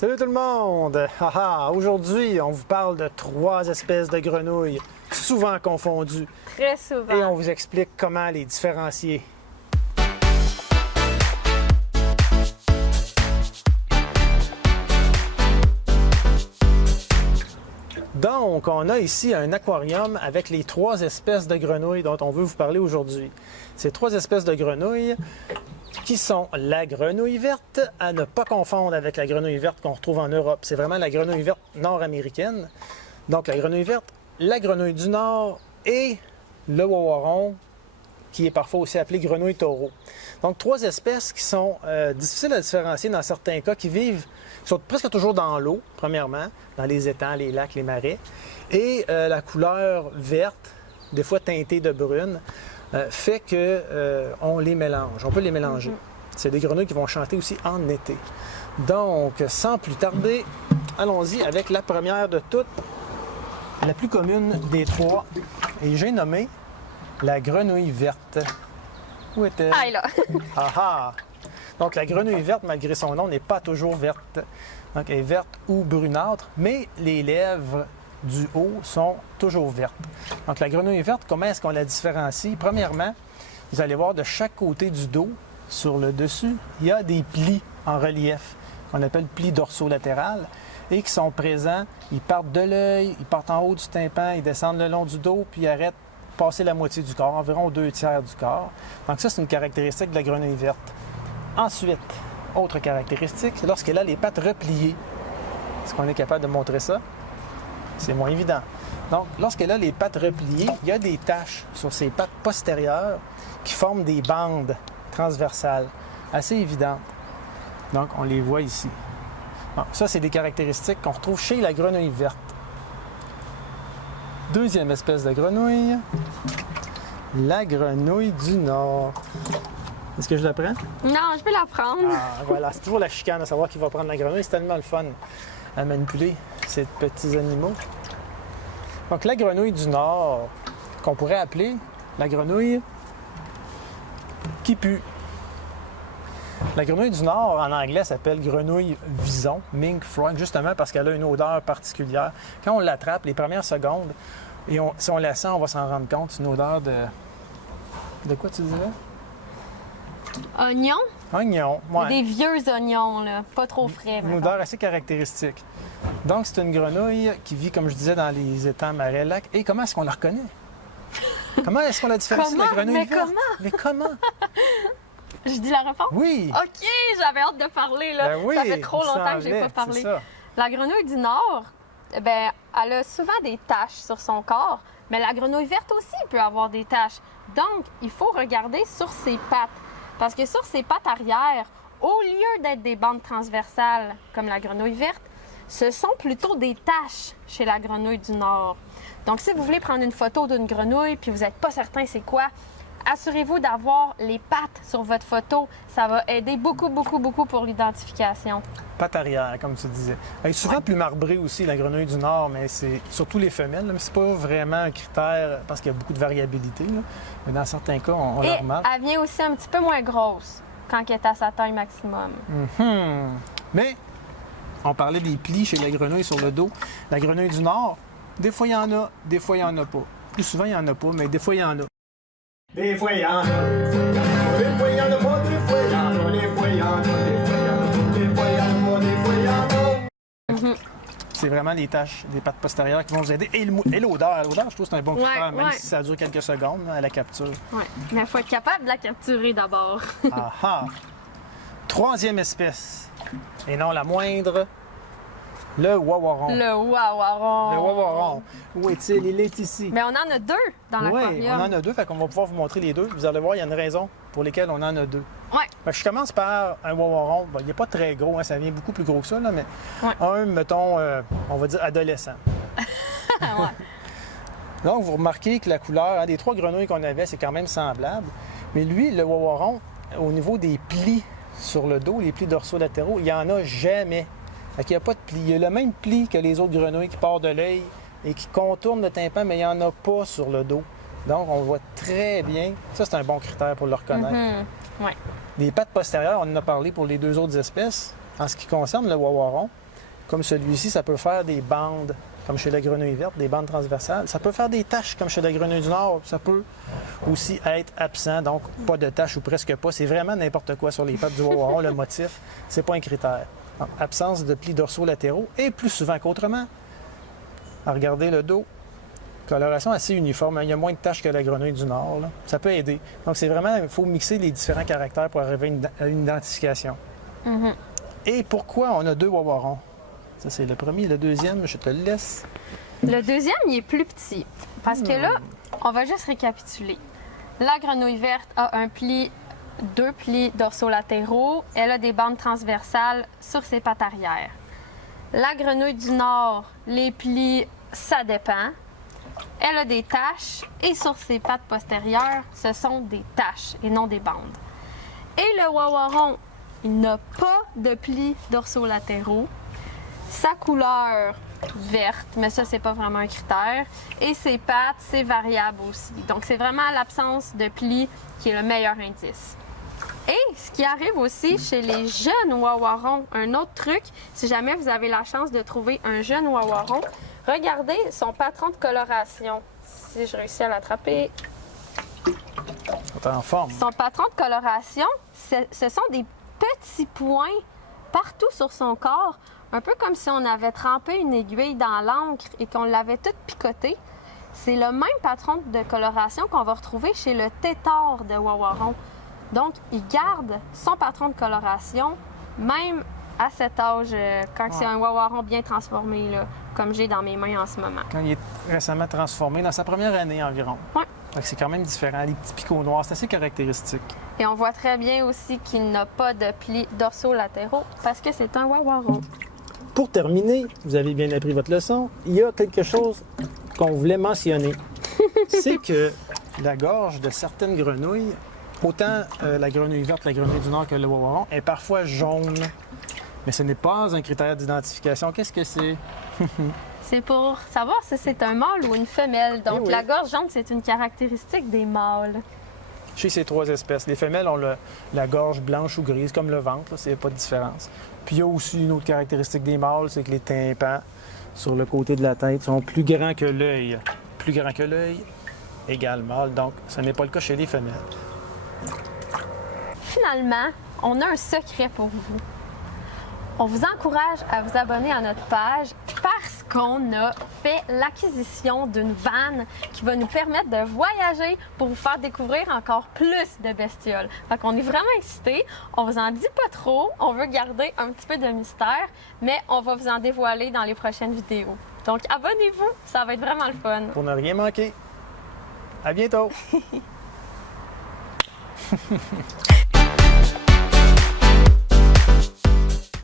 Salut tout le monde! Aujourd'hui, on vous parle de 3 espèces de grenouilles, souvent confondues. Très souvent. Et on vous explique comment les différencier. Donc, on a ici un aquarium avec les 3 espèces de grenouilles dont on veut vous parler aujourd'hui. Ces 3 espèces de grenouilles qui sont la grenouille verte, à ne pas confondre avec la grenouille verte qu'on retrouve en Europe. C'est vraiment la grenouille verte nord-américaine. Donc, la grenouille verte, la grenouille du Nord et le wawaron, qui est parfois aussi appelé grenouille taureau. Donc, 3 espèces qui sont difficiles à différencier dans certains cas, qui sont presque toujours dans l'eau, premièrement, dans les étangs, les lacs, les marais. Et la couleur verte, des fois teintée de brune, fait qu'on les mélange. On peut les mélanger. C'est des grenouilles qui vont chanter aussi en été. Donc, sans plus tarder, allons-y avec la première de toutes, la plus commune des 3. Et j'ai nommé la grenouille verte. Où est-elle? Ah, là! Ah! Donc, la grenouille verte, malgré son nom, n'est pas toujours verte. Donc, elle est verte ou brunâtre, mais les lèvres du haut sont toujours vertes. Donc, la grenouille verte, comment est-ce qu'on la différencie? Premièrement, vous allez voir de chaque côté du dos, sur le dessus, il y a des plis en relief, qu'on appelle plis dorsolatéral, et qui sont présents. Ils partent de l'œil, ils partent en haut du tympan, ils descendent le long du dos, puis ils arrêtent passer la moitié du corps, environ 2/3 du corps. Donc ça, c'est une caractéristique de la grenouille verte. Ensuite, autre caractéristique, c'est lorsqu'elle a les pattes repliées. Est-ce qu'on est capable de montrer ça? C'est moins évident. Donc, lorsqu'elle a les pattes repliées, il y a des taches sur ses pattes postérieures qui forment des bandes transversales assez évidentes. Donc, on les voit ici. Bon, ça, c'est des caractéristiques qu'on retrouve chez la grenouille verte. Deuxième espèce de grenouille, la grenouille du Nord. Est-ce que je la prends? Non, je vais la prendre. Ah, voilà, c'est toujours la chicane à savoir qui va prendre la grenouille. C'est tellement le fun à manipuler ces petits animaux. Donc, la grenouille du Nord, qu'on pourrait appeler la grenouille qui pue. La grenouille du Nord, en anglais, s'appelle grenouille vison, mink frog, justement parce qu'elle a une odeur particulière. Quand on l'attrape, les premières secondes, et si on la sent, on va s'en rendre compte, c'est une odeur de... De quoi tu disais? Oignon? Oignon, ouais. Des vieux oignons, là. Pas trop frais. Une odeur assez caractéristique. Donc, c'est une grenouille qui vit, comme je disais, dans les étangs, marais, lacs. Et comment est-ce qu'on la reconnaît? Comment est-ce qu'on la différencie de la grenouille verte? Mais comment? Je dis la réponse? Oui! OK, j'avais hâte de parler, là. Ben oui, ça fait trop longtemps que je n'ai pas parlé. Ça. La grenouille du Nord, ben, elle a souvent des taches sur son corps, mais la grenouille verte aussi peut avoir des taches. Donc, il faut regarder sur ses pattes. Parce que sur ses pattes arrière, au lieu d'être des bandes transversales comme la grenouille verte, ce sont plutôt des taches chez la grenouille du Nord. Donc, si vous voulez prendre une photo d'une grenouille puis vous n'êtes pas certain c'est quoi, assurez-vous d'avoir les pattes sur votre photo. Ça va aider beaucoup pour l'identification. Pattes arrière, comme tu disais. Elle est souvent plus marbrée aussi, la grenouille du Nord, mais c'est surtout les femelles. Là, mais c'est pas vraiment un critère parce qu'il y a beaucoup de variabilité. Là. Mais dans certains cas, on Et la remarque. elle vient aussi un petit peu moins grosse quand elle est à sa taille maximum. Mais on parlait des plis chez la grenouille sur le dos. La grenouille du Nord, des fois il y en a, des fois il n'y en a pas. Plus souvent il n'y en a pas, mais des fois il y en a. Des fois il y en a, des fois il y en a pas, des fois il y en a, des fois il y en a, des fois il y en a pas, des fois il y en a pas, des fois il y en a. C'est vraiment les taches des pattes postérieures qui vont vous aider. Et l'odeur. L'odeur, je trouve que c'est un bon critère, même si ça dure quelques secondes là, à la capture. Oui, mais il faut être capable de la capturer d'abord. Aha! Troisième espèce, et non la moindre, le wawaron. Le wawaron. Le wawaron. Où est-il? Il est ici. Mais on en a 2 dans Oui, l'aquarium. on en a 2, fait qu'on va pouvoir vous montrer les 2. Vous allez voir, il y a une raison pour laquelle on en a 2. Oui. Fait que je commence par un wawaron. Bon, il n'est pas très gros, hein, ça vient beaucoup plus gros que ça, là, mais Ouais. un, mettons, on va dire adolescent. Ouais. Donc, vous remarquez que la couleur des 3 grenouilles qu'on avait, c'est quand même semblable. Mais lui, le wawaron, au niveau des plis sur le dos, les plis dorsaux-latéraux, il n'y en a jamais. Fait qu'il n'y a pas de pli. Il y a le même pli que les autres grenouilles qui part de l'œil et qui contournent le tympan, mais il n'y en a pas sur le dos. Donc, on voit très bien. Ça, c'est un bon critère pour le reconnaître. Ouais. Les pattes postérieures, on en a parlé pour les 2 autres espèces. En ce qui concerne le wawaron, comme celui-ci, ça peut faire des bandes, comme chez la grenouille verte, des bandes transversales. Ça peut faire des taches, comme chez la grenouille du Nord. Ça peut aussi être absent, donc pas de taches ou presque pas. C'est vraiment n'importe quoi sur les pattes du wawaron, le motif. C'est pas un critère. Donc, absence de plis dorsaux latéraux, et plus souvent qu'autrement. Regardez le dos. Coloration assez uniforme. Il y a moins de taches que la grenouille du Nord, là. Ça peut aider. Donc, c'est vraiment, il faut mixer les différents caractères pour arriver à une identification. Et pourquoi on a deux wawarons? Ça, c'est le premier. Le deuxième, je te le laisse. Le deuxième, il est plus petit. Parce que là, on va juste récapituler. La grenouille verte a deux plis dorsaux-latéraux. Elle a des bandes transversales sur ses pattes arrière. La grenouille du Nord, les plis, ça dépend. Elle a des taches et sur ses pattes postérieures, ce sont des taches et non des bandes. Et le wawaron, il n'a pas de plis dorsaux-latéraux. Sa couleur verte, mais ça, c'est pas vraiment un critère. Et ses pattes, c'est variable aussi. Donc, c'est vraiment l'absence de plis qui est le meilleur indice. Et ce qui arrive aussi chez les jeunes wawarons, un autre truc, si jamais vous avez la chance de trouver un jeune wawaron, regardez son patron de coloration. Si je réussis à l'attraper. C'est en forme. Son patron de coloration, ce sont des petits points partout sur son corps, un peu comme si on avait trempé une aiguille dans l'encre et qu'on l'avait toute picotée. C'est le même patron de coloration qu'on va retrouver chez le tétard de wawaron. Donc, il garde son patron de coloration, même à cet âge, quand c'est un wawaron bien transformé, là, comme j'ai dans mes mains en ce moment. Quand il est récemment transformé, dans sa première année environ. Oui. Donc, c'est quand même différent. Les petits picots noirs, c'est assez caractéristique. Et on voit très bien aussi qu'il n'a pas de plis dorsaux-latéraux parce que c'est un wawaron. Pour terminer, vous avez bien appris votre leçon, il y a quelque chose qu'on voulait mentionner. C'est que la gorge de certaines grenouilles, autant la grenouille verte, la grenouille du Nord que le wawaron, est parfois jaune. Mais ce n'est pas un critère d'identification. Qu'est-ce que c'est? C'est pour savoir si c'est un mâle ou une femelle. Donc, Eh oui. la gorge jaune, c'est une caractéristique des mâles. Chez ces trois espèces, les femelles ont la gorge blanche ou grise, comme le ventre, c'est pas de différence. Puis il y a aussi une autre caractéristique des mâles, c'est que les tympans sur le côté de la tête sont plus grands que l'œil. Plus grands que l'œil égale mâle, donc ce n'est pas le cas chez les femelles. Finalement, on a un secret pour vous. On vous encourage à vous abonner à notre page parce qu'on a fait l'acquisition d'une vanne qui va nous permettre de voyager pour vous faire découvrir encore plus de bestioles. Fait qu'on est vraiment excités. On vous en dit pas trop. On veut garder un petit peu de mystère, mais on va vous en dévoiler dans les prochaines vidéos. Donc, abonnez-vous. Ça va être vraiment le fun. Pour ne rien manquer. À bientôt!